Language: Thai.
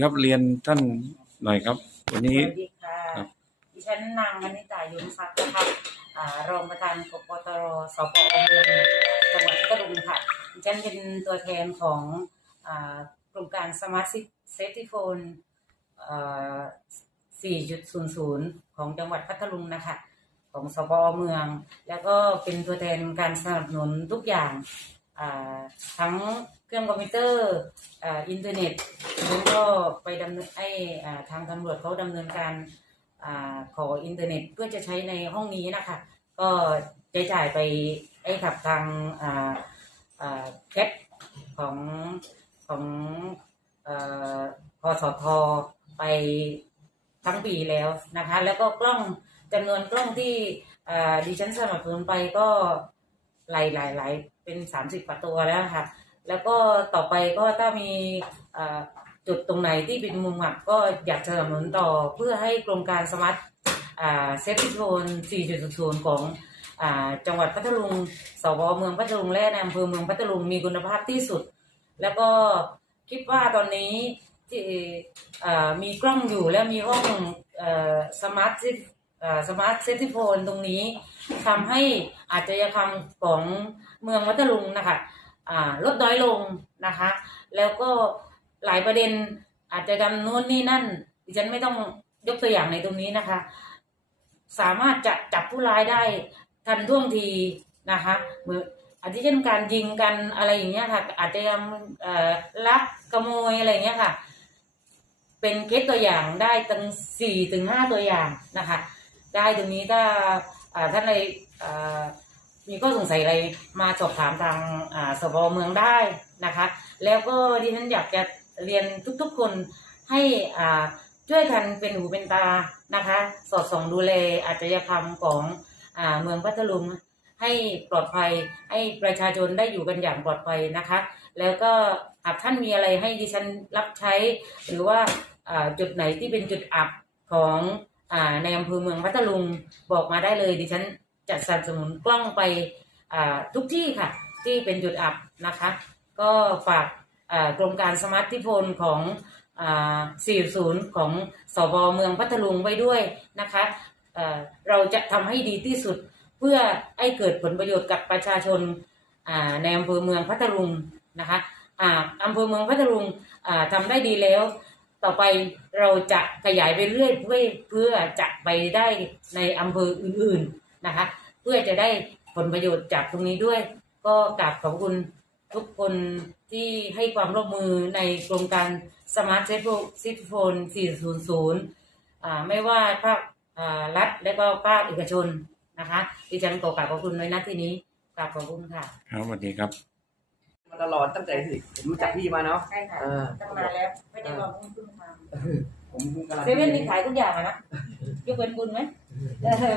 ครับเรียนท่านหน่อยครับ วันนี้ สวัสดีค่ะครับ ดิฉันนางมณิตายุนทรัพย์นะคะอ่ารองประธานกปตรสปอเมืองจังหวัดพัทลุงค่ะ ดิฉันเป็นตัวแทนของอ่าโครงการสมาร์ทเซฟตี้โฟน4.00 ของจังหวัดพัทลุงนะคะ ของสปอเมือง แล้วก็เป็นตัวแทนการสนับสนุนทุกอย่างอ่าทั้ง เครื่องคอมพิวเตอร์อ่าอินเทอร์เน็ตแล้วก็ไปดำเนินไอ้อ่าทางตำรวจเขาดำเนินการอ่าขออินเทอร์เน็ตเพื่อจะใช้ในห้องนี้นะคะ ก็ใช้จ่ายไปไอ้ขับทางอ่าอ่าแคปของของอ่อพสทไปทั้งปีแล้วนะคะ แล้วก็กล้องจำนวนกล้องที่อ่าดิฉันสนับสนุนไปก็หลายหลายหลายเป็นสามสิบกว่าตัวแล้วค่ะ แล้วก็ต่อไปก็ถ้ามีจุดตรงไหนที่เป็นมุมอับก็อยากจะสนับสนุนต่อเพื่อให้โครงการสมาร์ทเซฟตี้โซน 4.0 ของอจังหวัดพัทลุงสวเมืองพัทลุงและในอำเภอเมืองพัทลุงมีคุณภาพที่สุด แล้วก็คิดว่าตอนนี้ที่มีกล้องอยู่และมีห้องสมาร์ทสมาร์ทเซฟโฟนตรงนี้ทำให้อาชญากรรมของเมืองพัทลุงนะคะ ลดน้อยลงนะคะ แล้วก็หลายประเด็นอาจจะดำโน้นนี่นั่น ดิฉันไม่ต้องยกตัวอย่างในตรงนี้นะคะ สามารถจะจับผู้ร้ายได้ทันท่วงทีนะคะเหมือนอาทิเช่นการยิงกันอะไรอย่างเงี้ยค่ะ อาจจะยังเอ่อลักขโมยอะไรเงี้ยค่ะ เป็นเคสตัวอย่างได้ตั้งสี่ถึงห้าตัวอย่างนะคะ ได้ตรงนี้ถ้าท่านในอ่า มีข้อสงสัยอะไรมาสอบถามทางอ่าสบเมืองได้นะคะ แล้วก็ดิฉันอยากจะเรียนทุกๆคนให้อ่าช่วยกันเป็นหูเป็นตานะคะ สอดส่องดูแลอาชญากรรมของอ่าเมืองพัทลุงให้ปลอดภัยให้ประชาชนได้อยู่กันอย่างปลอดภัยนะคะ แล้วก็หากท่านมีอะไรให้ดิฉันรับใช้ หรือว่าอ่าจุดไหนที่เป็นจุดอับของอ่าในอำเภอเมืองพัทลุงบอกมาได้เลยดิฉัน จัดสนับสนุนกล้องไปทุกที่ค่ะ ที่เป็นจุดอับนะคะ ก็ฝากอ่าโครงการสมาร์ทโฟนของอ40 ของสบเมืองพัทลุงไว้ด้วยนะคะเอ่อเราจะทำให้ดีที่สุดเพื่อให้เกิดผลประโยชน์กับประชาชนาในอำเภอเมืองพัทลุงนะคะอำเภอเมืองพัทลุงทำได้ดีแล้ว ต่อไปเราจะขยายไปเรื่อยเพื่อเพื่อจะไปได้ในอำเภออื่นๆ นะคะ เพื่อจะได้ผลประโยชน์จากตรงนี้ด้วย ก็กราบขอบคุณทุกคนที่ให้ความร่วมมือในโครงการ Smart Cell Phone 400อ่าไม่ว่าภาคอ่ารัฐและก็ภาคเอกชนนะคะดิฉันขอกราบขอบคุณในหน้าที่นี้กราบขอบคุณค่ะครับสวัสดีครับ มาตลอดตั้งแต่ที่ผมรู้จักพี่มาเนาะใช่ค่ะเออตั้งนานแล้วไม่ได้บอกคุณคุณทผมกำลังำเซเว่นนี่ขายทุกอย่างอะนะยกเว้นคุณไหมเออ